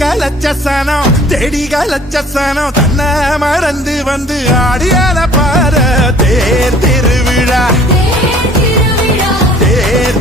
கலச்சசனம் தேடி கலச்சசனம் தன்னை மறந்து வந்து ஆடியால பாரு தேர் திருவிழா தேர்